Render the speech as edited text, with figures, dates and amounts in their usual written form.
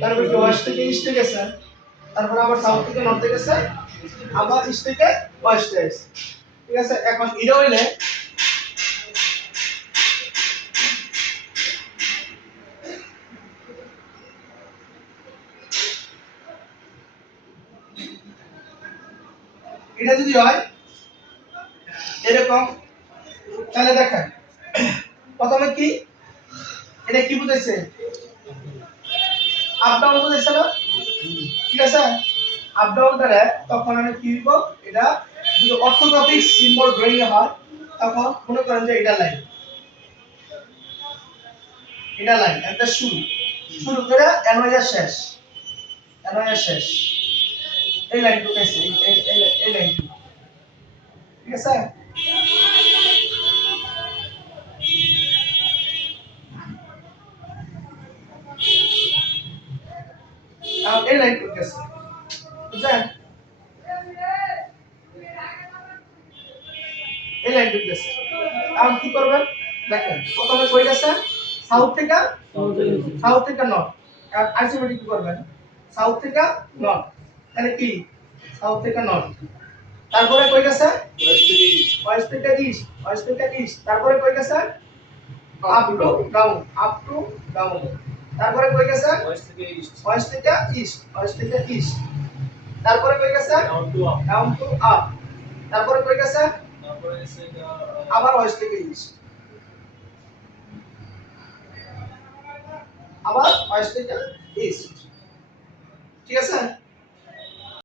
তারপর কি ওয়েস্ট থেকে ইস্টে গেছে, তারপর আবার সাউথ থেকে নর্থে গেছে, আবার ইস্ট থেকে ওয়েস্টে গেছে। ঠিক আছে, এখন এটা হইলে এটা যদি হয় এরকম, তাহলে দেখেন প্রথমে কি এটা কি বুঝাইছে, আপ ডাউন বুঝাইছে না? ঠিক আছে, আপ ডাউন করে তখন আমি কি দিব, এটা যদি অর্থোগ্রাফিক সিম্বল ড্রয়িং হয় তখন মনে করেন যে এটা লাইন, এটা লাইন একটা শুরু, শুরু করে এনওয়াইয়া শেষ, এনওয়াইয়া শেষ, এই লাইনটুকু আছে, এই লাইনটুকু। ঠিক আছে, আর এই লাইনটুকু আছে, বুঝছেন? এই লাইনটুকু আছে। এখন কি করবেন দেখেন, প্রথমে কই গেছে সাউথ থেকে, সাউথ থেকে নর্থ, আর আইসোমেট্রিক কি করবেন সাউথ থেকে নর্থ, তাহলে কি সাউথ থেকে নর্থ, তারপরে কই গেছে ওয়েস্ট থেকে ইস্ট, ওয়েস্ট থেকে ইস্ট, তারপরে কই গেছে up to down, up to down, তারপরে কই গেছে ওয়েস্ট থেকে ইস্ট, ওয়েস্ট থেকে ইস্ট, ওয়েস্ট থেকে ইস্ট, তারপরে কই গেছে ডাউন টু আপ, তারপরে কই গেছে তারপরে গেছে আবার ওয়েস্ট থেকে ইস্ট, আবার ওয়েস্ট থেকে ইস্ট। ঠিক আছে।